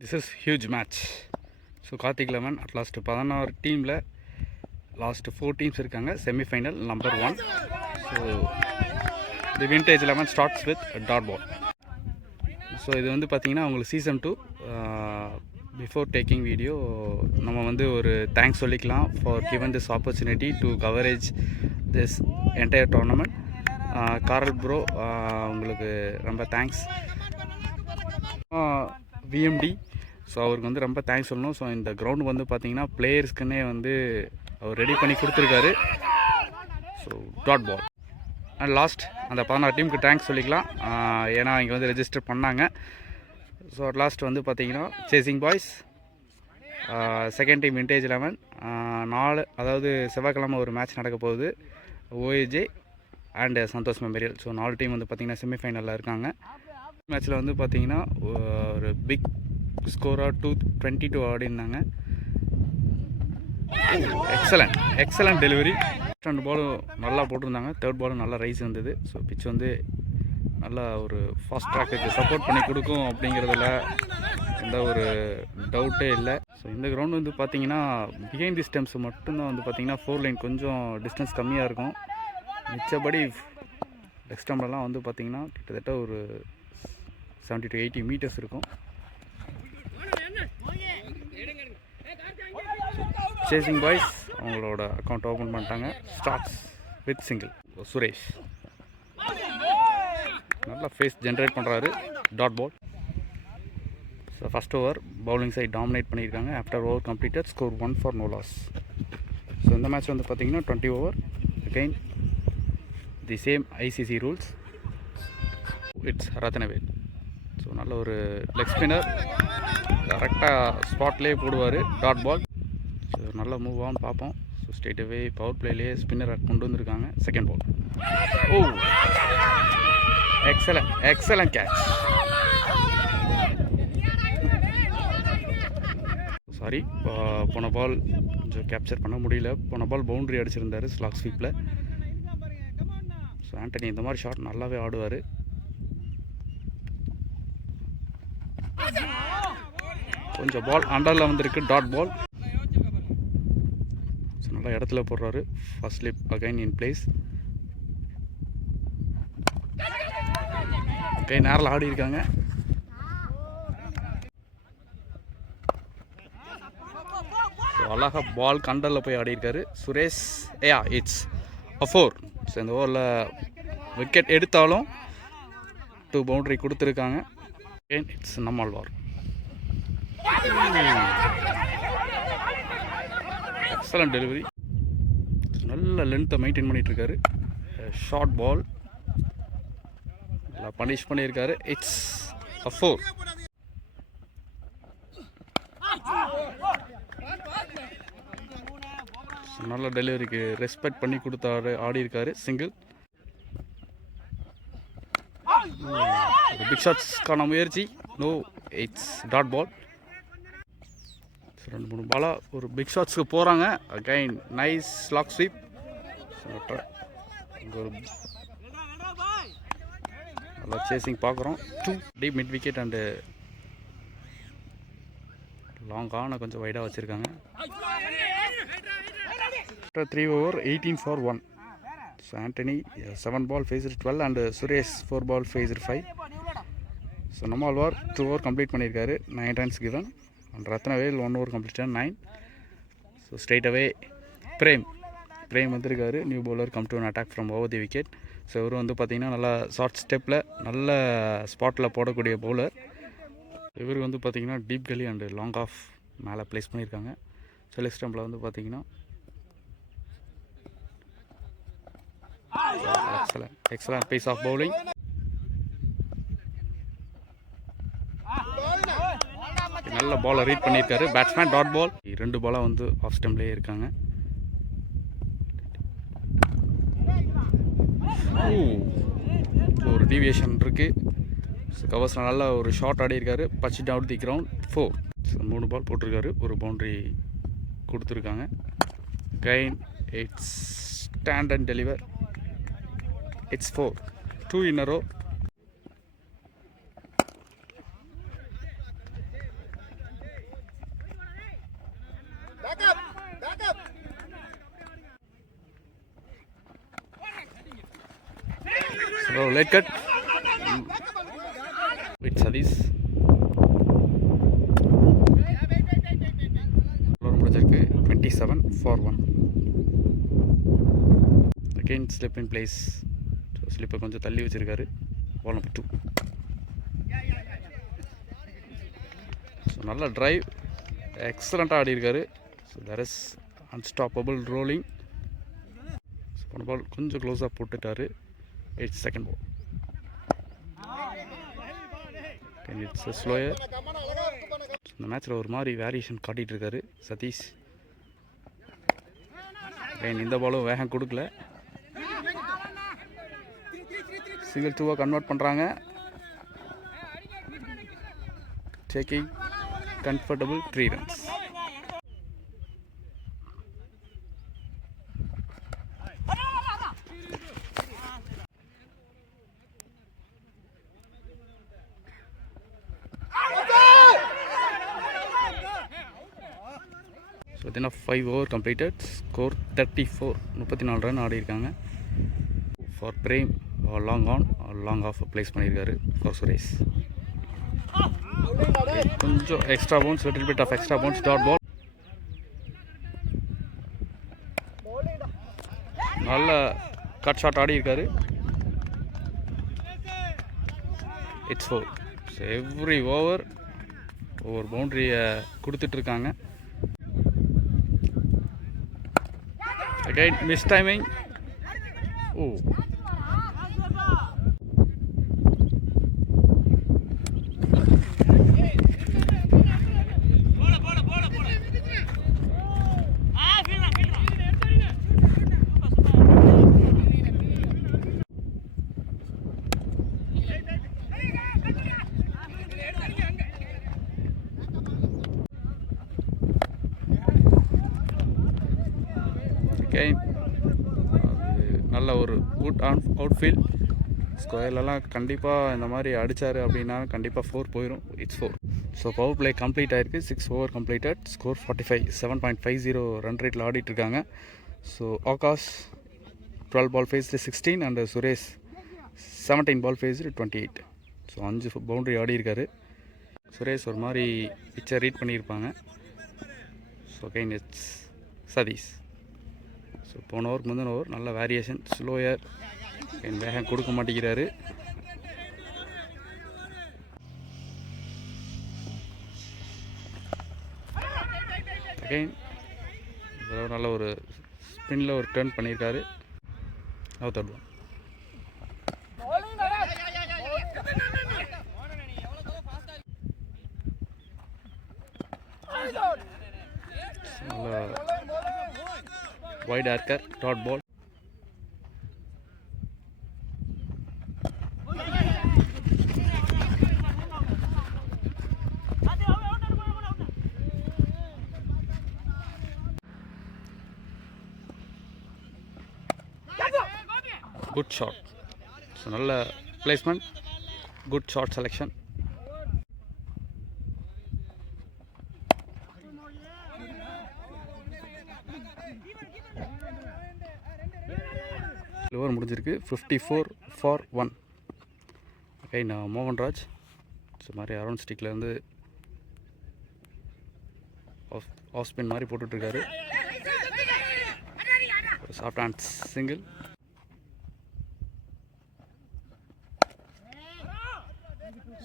This is huge match. So Karthik eleven at last 16 டீமில் last 4 teams இருக்காங்க. Semifinal number 1. So the vintage 11 starts with dot ball. So இது வந்து பார்த்திங்கன்னா உங்களுக்கு season 2 before taking video நம்ம வந்து ஒரு தேங்க்ஸ் சொல்லிக்கலாம் for given this opportunity to coverage this entire tournament. Karl bro உங்களுக்கு ரொம்ப தேங்க்ஸ். விஎம்டி ஸோ அவருக்கு வந்து ரொம்ப தேங்க்ஸ் சொல்லணும். ஸோ இந்த கிரவுண்டு வந்து பார்த்திங்கன்னா பிளேயர்ஸ்க்குன்னே வந்து அவர் ரெடி பண்ணி கொடுத்துருக்காரு. So dot ball and last அந்த 16 டீமுக்கு தேங்க்ஸ் சொல்லிக்கலாம். ஏன்னா இங்கே வந்து ரெஜிஸ்டர் பண்ணாங்க. ஸோ அட் லாஸ்ட் வந்து பார்த்திங்கன்னா chasing boys, second team vintage 11, 4 அதாவது செவ்வாய்க்கிழமை ஒரு மேட்ச் நடக்க போகுது. OAJ and Santhosh memorial. So 4 team வந்து பார்த்திங்கன்னா செமிஃபைனலில் இருக்காங்க. மேட்ச்சில் வந்து பார்த்திங்கன்னா ஒரு பிக் ஸ்கோராக 222 ஆடிருந்தாங்க. Excellent delivery. 2 பாலும் நல்லா போட்டிருந்தாங்க. 3rd பாலும் நல்லா ரைஸ் வந்தது. ஸோ பிச் வந்து நல்லா ஒரு ஃபாஸ்ட் ட்ராக்குக்கு சப்போர்ட் பண்ணி கொடுக்கும் அப்படிங்கிறதுல எந்த ஒரு டவுட்டே இல்லை. ஸோ இந்த கிரவுண்டு வந்து பார்த்திங்கன்னா பிஹைண்ட் தி ஸ்டெம்ஸ் மட்டும்தான் வந்து பார்த்திங்கன்னா 4 லைன் கொஞ்சம் டிஸ்டன்ஸ் கம்மியாக இருக்கும். மிச்சபடி லெக் ஸ்டம்ப்லாம் வந்து பார்த்திங்கன்னா கிட்டத்தட்ட ஒரு 70 to 80 மீட்டர்ஸ் இருக்கும். சேசிங் பாய்ஸ் அவங்களோட அக்கௌண்ட் ஓப்பன் பண்ணிட்டாங்க. Starts with single. சுரேஷ் நல்லா ஃபேஸ் ஜென்ரேட் பண்ணுறாரு. Dot ball. So first over bowling side dominate பண்ணியிருக்காங்க. After over completed score 1 for no loss. So இந்த மேட்ச் வந்து பார்த்திங்கன்னா 20 over. Again the same ICC rules. It's Rathnavel. So நல்ல ஒரு leg spinner, கரெக்டாக ஸ்பாட்லேயே போடுவார். Dot ball. ஸோ நல்லா மூவ் ஆன் பார்ப்போம். ஸோ ஸ்ட்ரெயிட்டாகவே பவர் பிளேலேயே ஸ்பின்னரை கொண்டு வந்திருக்காங்க. Second ball. Oh excellent catch. Sorry, போன பால் கொஞ்சம் கேப்சர் பண்ண முடியல. போன பால் பவுண்ட்ரி அடிச்சிருந்தார் ஸ்லாக் ஸ்வீப்பில். ஸோ ஆண்டனி இந்த மாதிரி ஷாட் நல்லாவே ஆடுவார். கொஞ்சம் பால் அண்டரில் வந்திருக்கு. Dot ball. ஸோ நல்லா இடத்துல போடுறாரு. First slip again in place. கை நேரில் ஆடி இருக்காங்க. அழகாக பால் கண்டரில் போய் ஆடி இருக்காரு சுரேஷ். It's a 4. ஸோ இந்த ஓவரில் விக்கெட் எடுத்தாலும் 2 பவுண்டரி கொடுத்துருக்காங்க. இட்ஸ் நம்மாழ்வார். Excellent delivery. நல்ல லென்த்தை மெயின்டைன் பண்ணிகிட்ருக்காரு. ஷார்ட் பால் நல்லா பனிஷ் பண்ணியிருக்காரு. It's a 4. நல்ல டெலிவரிக்கு ரெஸ்பெக்ட் பண்ணி கொடுத்தாரு, ஆடி இருக்காரு. சிங்கிள். பிக் ஷாட்ஸ்க்கான முயற்சி. நோ. It's dot ball. 2-3 பாலாக ஒரு பிக் ஷாட்ஸ்க்கு போகிறாங்க. Again nice slog sweep. ஒரு நல்லா சேசிங் பார்க்குறோம். 2 டீப் மிட் விக்கெட் அண்டு லாங்கான கொஞ்சம் வைடாக வச்சுருக்காங்க. 3 over 18 for 1. So Anthony 7 ball faced 12 and Suresh 4 ball faced 5. So Nammalwar 2 over complete பண்ணியிருக்காரு. 9 runs given. And Ratnavel 1 over completed 9. So straight away frame வந்திருக்காரு. New bowler come to an attack from over the wicket. So இவர் வந்து பார்த்திங்கன்னா நல்லா short ஸ்டெப்பில் நல்ல ஸ்பாட்டில் போடக்கூடிய பவுலர். இவர் வந்து பார்த்திங்கன்னா டீப் கலி அண்டு லாங் ஆஃப் மேலே ப்ளேஸ் பண்ணியிருக்காங்க. ஸோ லெக் ஸ்டம்பில் வந்து பார்த்திங்கன்னா excellent piece of bowling. நல்ல பாலை ரீட் பண்ணியிருக்காரு பேட்ஸ்மேன். Dot ball. 2 பாலாக வந்து ஆஃப் ஸ்டெம்ப்லேயே இருக்காங்க. ஒரு டீவியேஷன் இருக்குது. கவர்ஸ் நல்ல ஒரு ஷார்ட் ஆடி இருக்காரு. பச்சிட் அவுட் தி கிரவுண்ட். 4. 3 பால் போட்டிருக்காரு. ஒரு பவுண்ட்ரி கொடுத்துருக்காங்க. Again it's stand and deliver. It's 4. 2 in a row. Late cut with Satish. முடிஞ்சிருக்கு 27 for 1. Again slip in place. ஸ்லிப்பை கொஞ்சம் தள்ளி வச்சுருக்காரு. Ball number 2. ஸோ நல்ல ட்ரைவ், எக்ஸலண்ட்டாக ஆடி இருக்காரு. So that is unstoppable rolling. So போன பால் கொஞ்சம் க்ளோஸாக போட்டுட்டாரு. It's second ball. It's slower. இந்த மேட்ச்சில் ஒரு மாதிரி வேரியேஷன் காட்டிகிட்டு இருக்காரு சதீஷ். இந்த பாலும் வேகம் கொடுக்கல. சிங்கிள் 2-ஆக கன்வெர்ட் பண்ணுறாங்க. Taking comfortable 3 runs. So within 5 over completed. Score 34. 34 run ஆடி இருக்காங்க. For Prem long on long off place பண்ணியிருக்காரு ஃபார் சுரேஷ். கொஞ்சம் extra bounce, little bit of extra bounce. Dot ball. நல்ல கட் ஷாட் ஆடி இருக்காரு. இட்ஸ் 4. ஸோ எவ்ரி ஓவர் ஒவ்வொரு பவுண்ட்ரியை கொடுத்துட்ருக்காங்க. Again miss timing. ஓ, நல்ல ஒரு குட் அவுட்ஃபீல்ட். ஸ்கொயர்லலாம் கண்டிப்பாக இந்த மாதிரி அடித்தார் அப்படின்னா கண்டிப்பாக 4 போயிடும். It's 4. So power play complete ஆகிருக்கு. 6 over கம்ப்ளீட்டட். ஸ்கோர் 45. 7.50 ரன் ரேட்டில் ஆடிட்டுருக்காங்க. So Akash 12 ball faced 16 and Suresh 17 ball faced 28. So 5 boundary ஆடி இருக்காரு. சுரேஷ் ஒரு மாதிரி பிச்சை ரீட் பண்ணியிருப்பாங்க. So again it's Satish. So போன ஓவருக்கு முந்தின ஓவர் நல்ல வேரியேஷன். ஸ்லோயர் வேகம் கொடுக்க மாட்டேங்கிறாரு. அகைன் நல்ல ஒரு ஸ்பின்னில் ஒரு டர்ன் பண்ணியிருக்காரு. Third one. நல்ல wide archer. Dot ball. Good shot. So நல்ல placement, good shot selection. Over முடிஞ்சிருக்கு. 54 for 1. அகைன் மோகன்ராஜ் ஸோ மாதிரி அரௌண்ட் ஸ்டிக்லேருந்து ஆஃப் ஸ்பின் மாதிரி போட்டுட்ருக்காரு. Soft hand single.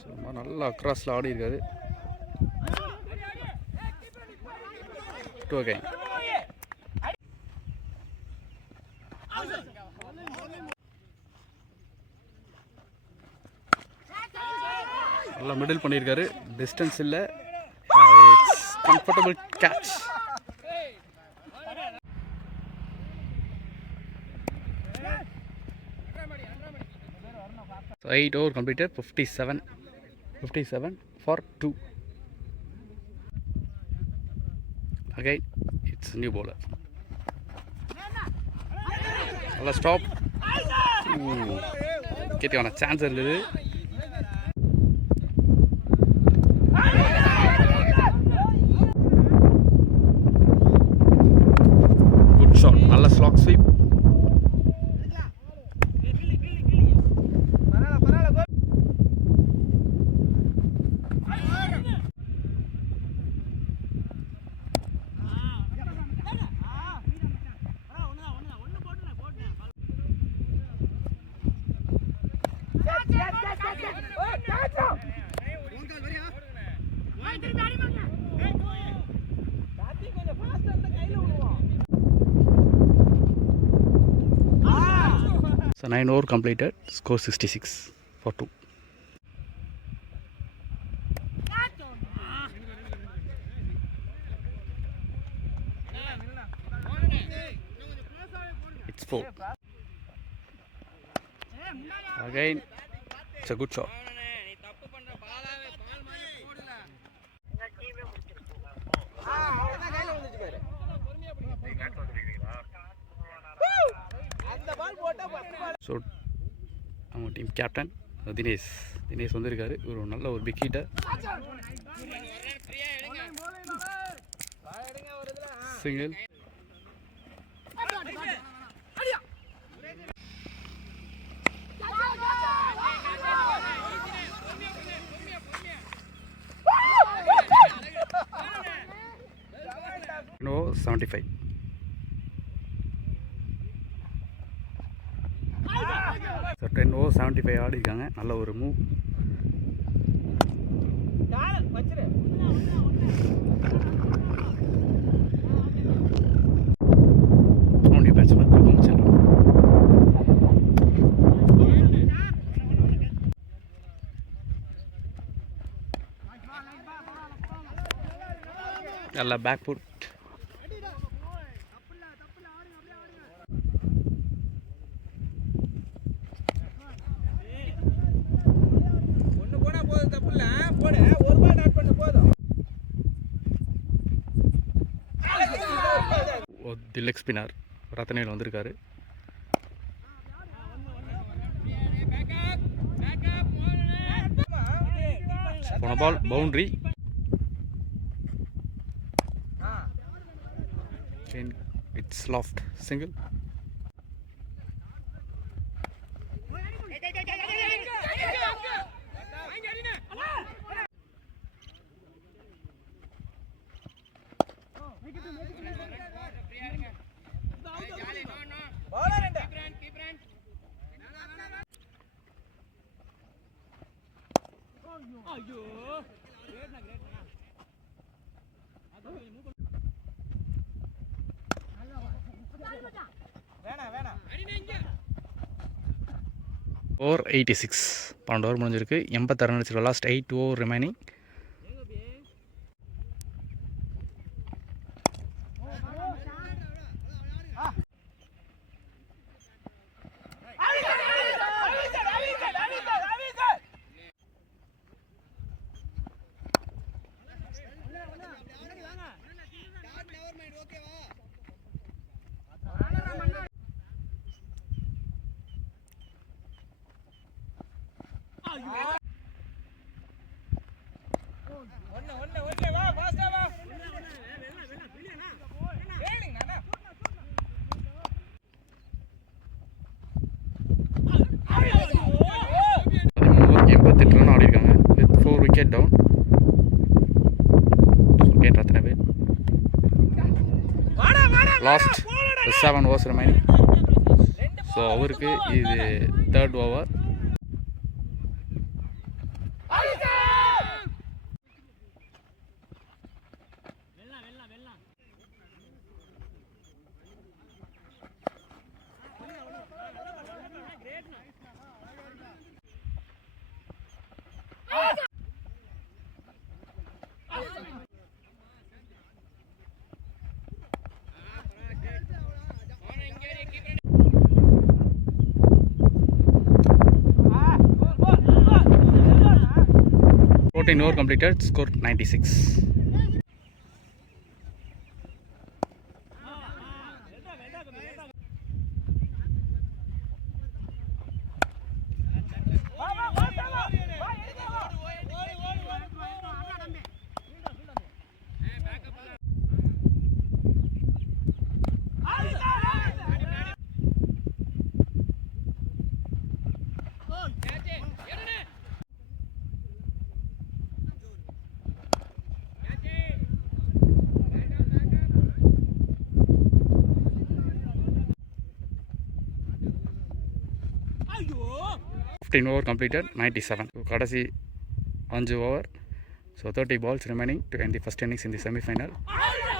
ஸோ நல்லா அக்ராஸில் ஆடி இருக்காரு. 2 again. நல்லா மிடில் பண்ணியிருக்காரு. டிஸ்டன்ஸ் இல்லை. It's comfortable catch. So 8 over completed. 57 for 2. Again it's new bowler. நல்லா ஸ்டாப். கேட்டியான சான்ஸ் இருந்தது. Good shot. நல்ல slog sweep. So 9 over completed, score 66 for 2. It's 4. Again, it's a good shot. So நம்ம team captain Dinesh வந்திருக்காரு. ஒரு நல்ல ஒரு big hitter. Single. No 75. So 10 over 75 ஆடிருக்காங்க. நல்ல ஒரு மூவ். only batsman நல்ல back foot. The leg spinner ரத்தனையில் வந்திருக்காரு. போன ball boundary. It's loft. Single. Over 86. 12 over முடிஞ்சிருக்கு. 86 ரன் அடிச்சிருக்கு. Last 8 over remaining. ரன் ஆடிருக்காங்க. With 4 wicket down. Last 7 overs remaining. So அவருக்கு இது 3rd over. Over completed, score 96. 15 over completed, 97. So கடைசி 5 over. So 30 balls remaining to end the first innings in the semi-final.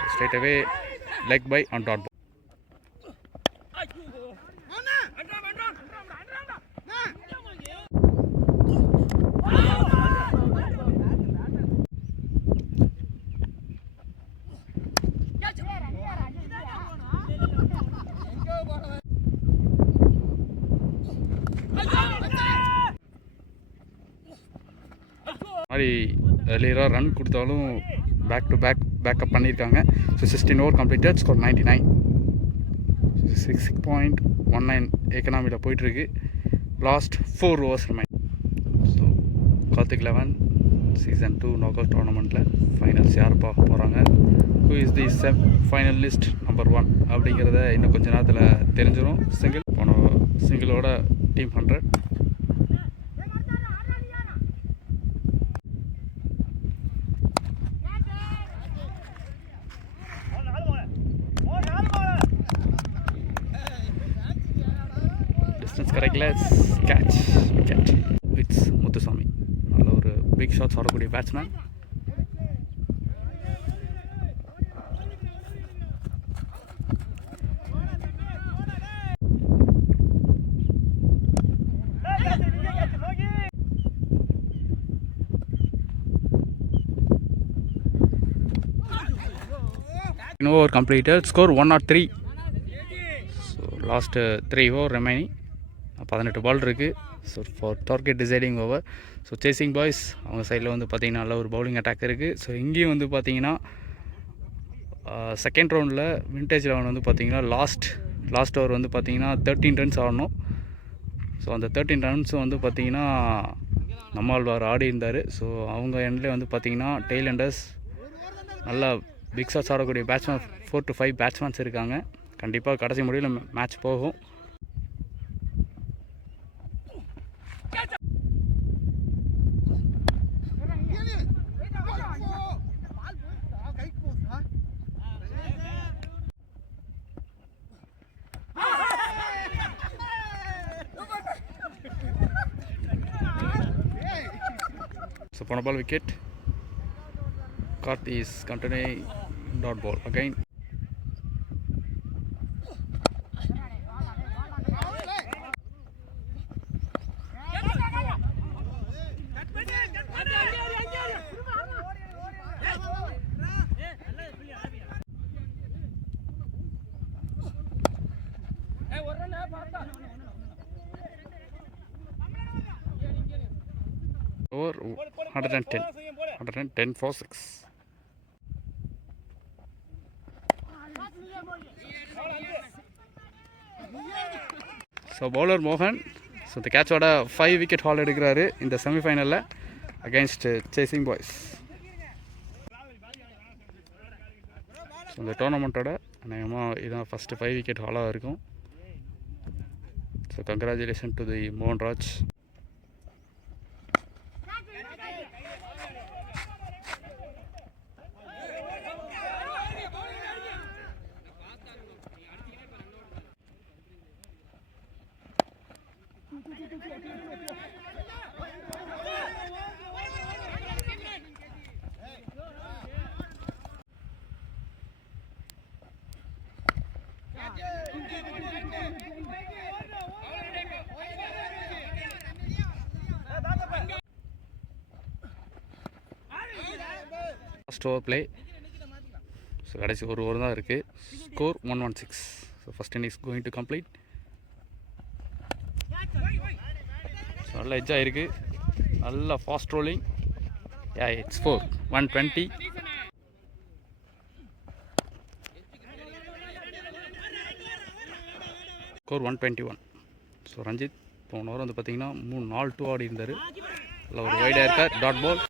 So straight away leg by on dot ball. மாதிரி எர்லியராக run கொடுத்தாலும் back to backup பண்ணியிருக்காங்க. So 16 over completed, score 99. 6.19 எக்கனாமியில் போயிட்டுருக்கு. Last 4 overs remain. So Karthik 11 season 2 knock out டோர்னமெண்ட்டில் finals யார் பார்க்க போகிறாங்க, who is the finalist number 1 அப்படிங்கிறத இன்னும் கொஞ்சம் நேரத்தில் தெரிஞ்சிடும். சிங்கிளோட team 100. Correct, catch. It's Muthuswamy. நல்ல ஒரு பிக் ஷாட்ஸ் ஆடக்கூடிய batsman. Over completed, score 103. So last 3 over remaining. 18 பால் இருக்குது. So for target deciding over. So chasing boys அவங்க சைடில் வந்து பார்த்திங்கன்னா நல்ல ஒரு பவுலிங் அட்டாக் இருக்குது. ஸோ இங்கேயும் வந்து பார்த்திங்கன்னா செகண்ட் ரவுண்டில் விண்டேஜ் 11 வந்து பார்த்திங்கன்னா லாஸ்ட் ஓவர் வந்து பார்த்திங்கன்னா 13 runs ஆடணும். ஸோ அந்த 13 runs வந்து பார்த்திங்கன்னா நம்மாழ்வார் ஆடி இருந்தார். ஸோ அவங்க எண்ட்லேயே வந்து பார்த்திங்கன்னா டெய்ல் எண்டர்ஸ் நல்லா பிக் ஷாட்ஸ் ஆடக்கூடிய பேட்ஸ்மேன் 4 to 5 பேட்ஸ்மேன்ஸ் இருக்காங்க. கண்டிப்பாக கடைசி முடிவில் மேட்ச் போகும். So on a ball wicket, Karthi is continuing dot ball again. Over 110 for 6. So bowler Mohan, so the catch oda 5 wicket haul எடுக்கிறாரு இந்த semi ஃபைனல்ல against chasing boys. So இந்த டோர்னமெண்ட்டோட அநேகமாக இதான் ஃபர்ஸ்ட் 5 wicket ஹாலாக இருக்கும். So congratulations to the Mohan Raj. First over play. So கடைசி ஒரு over தான் இருக்குது. Score 116. So first innings going to complete. So நல்லா எட்ஜாக இருக்குது, நல்லா fast rolling. It's 4 120. Score 121. So Ranjith போன ஓவர் வந்து பார்த்திங்கன்னா 3-4 ஆடி இருந்தார். நல்லா ஒரு வைடாக இருக்கார். டாட் பால்.